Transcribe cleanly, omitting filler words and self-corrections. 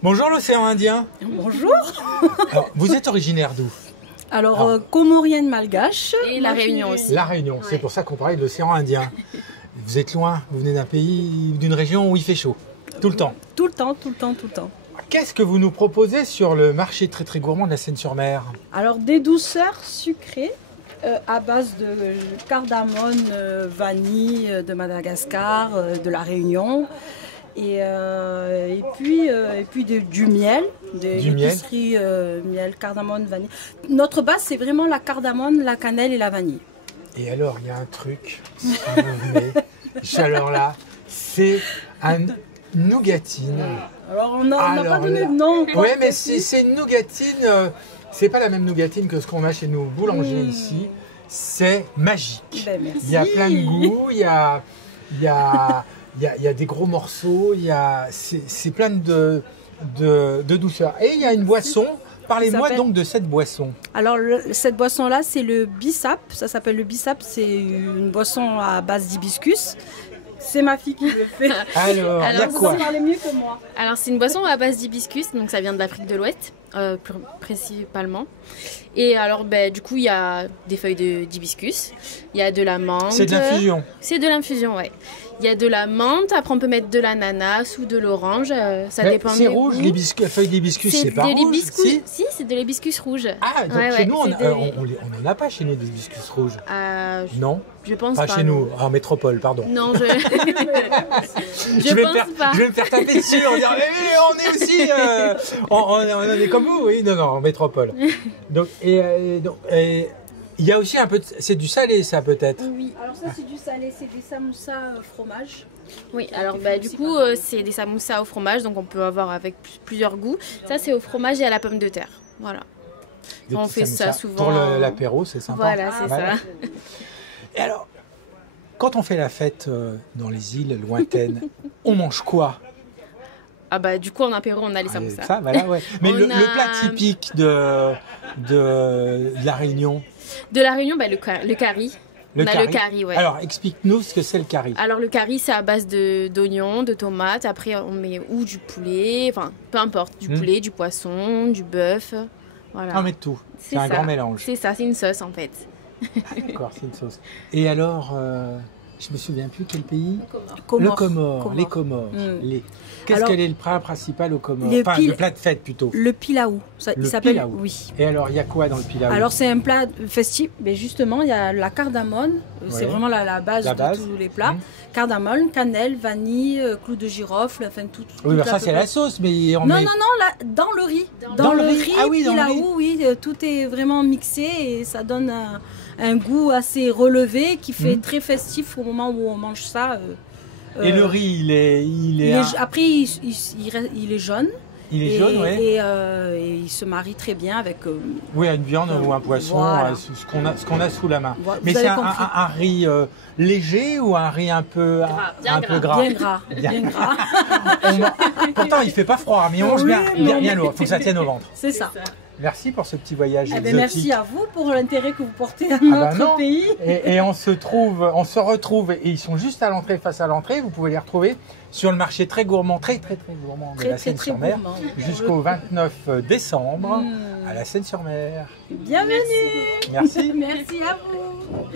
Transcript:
Bonjour l'océan Indien. Bonjour. Alors, vous êtes originaire d'où? Alors, comorienne malgache. Et la Réunion aussi. La Réunion, c'est pour ça qu'on parlait de l'océan Indien. Vous êtes loin, vous venez d'un pays, d'une région où il fait chaud, tout le temps. Tout le temps, tout le temps, tout le temps. Qu'est-ce que vous nous proposez sur le marché très gourmand de la Seine-sur-Mer? Alors, des douceurs sucrées à base de cardamone, vanille de Madagascar, de la Réunion. Et puis du miel, des épiceries miel, cardamone, vanille. Notre base, c'est vraiment la cardamone, la cannelle et la vanille. Et alors, il y a un truc, si vous venez, alors là, c'est un nougatine. Alors, on n'a pas donné de nom. Oui, mais c'est une nougatine, c'est pas la même nougatine que ce qu'on a chez nos boulangers ici. C'est magique. Ben, merci. Il y a plein de goûts, il y a des gros morceaux, c'est plein de douceur. Et il y a une boisson. Parlez-moi donc de cette boisson. Alors, cette boisson-là, c'est le bissap. Ça s'appelle le bissap. C'est une boisson à base d'hibiscus. C'est ma fille qui le fait. Alors, il y a vous quoi? en parlez mieux que moi. Alors, c'est une boisson à base d'hibiscus, donc ça vient de l'Afrique de l'Ouest, principalement. Et alors, du coup, il y a des feuilles d'hibiscus, il y a de la menthe. C'est de l'infusion? C'est de l'infusion, ouais. Il y a de la menthe, après on peut mettre de l'ananas ou de l'orange, ça dépend. C'est rouge, la feuille d'hibiscus, c'est pas rouge? Si, c'est de l'hibiscus rouge. Ah, donc chez nous, on n'en a pas chez nous des hibiscus rouges. Non? Je pense pas. Chez nous, en métropole, pardon. Non, je pense pas. Je vais me faire taper dessus en disant on est aussi, on est comme vous, oui, non, en métropole. Donc, il y a aussi un peu, c'est du salé ça peut-être? Oui, alors ça c'est du salé, c'est des samoussas fromage. Oui, alors du coup c'est des samoussas au fromage, donc on peut avoir avec plusieurs goûts. Ça c'est au fromage et à la pomme de terre, voilà. On fait ça souvent. Pour l'apéro, c'est sympa. Voilà, c'est ça. Et alors, quand on fait la fête dans les îles lointaines, on mange quoi? Ah du coup en apéro on a les samoussas. Ça, voilà, ouais. Mais le plat typique de la Réunion? De la Réunion, le curry. Le curry, ouais. Alors, explique-nous ce que c'est le curry. Alors, le curry, c'est à base d'oignons, de tomates. Après, on met ou du poulet, enfin, peu importe, du poulet, du poisson, du bœuf. Voilà. On met tout. C'est un grand mélange. C'est ça, c'est une sauce, en fait. D'accord, c'est une sauce. Et alors, je me souviens plus quel pays? Comores. Le Comore, les Comores. Qu'est-ce quel est le plat principal aux Comores? Enfin, le plat de fête plutôt. Le pilaou. Il s'appelle, oui. Et alors, il y a quoi dans le pilaou? Alors, c'est un plat festif. Mais justement, il y a la cardamone. C'est vraiment la base de tous les plats. Cardamone, cannelle, vanille, clou de girofle, enfin tout. Oui, ça c'est la sauce, mais non, là, dans le riz. Dans le riz, pilaou, oui, tout est vraiment mixé et ça donne un goût assez relevé qui fait très festif au moment où on mange ça. Et le riz, après, il est jaune. Il est jaune, oui. Et il se marie très bien avec... oui, une viande ou un poisson, voilà. Ce qu'on a sous la main. Voilà, mais c'est un riz léger ou un riz un peu gras? Bien gras. Pourtant, il ne fait pas froid, mais on mange bien lourd. Il faut que ça tienne au ventre. C'est ça. Merci pour ce petit voyage exotique. Merci à vous pour l'intérêt que vous portez à notre pays. Et on se retrouve, et ils sont juste à l'entrée, face à l'entrée. Vous pouvez les retrouver sur le marché très gourmand, très gourmand de la Seine-sur-Mer, jusqu'au 29 décembre à la Seine-sur-Mer. Bienvenue. Merci. Merci à vous.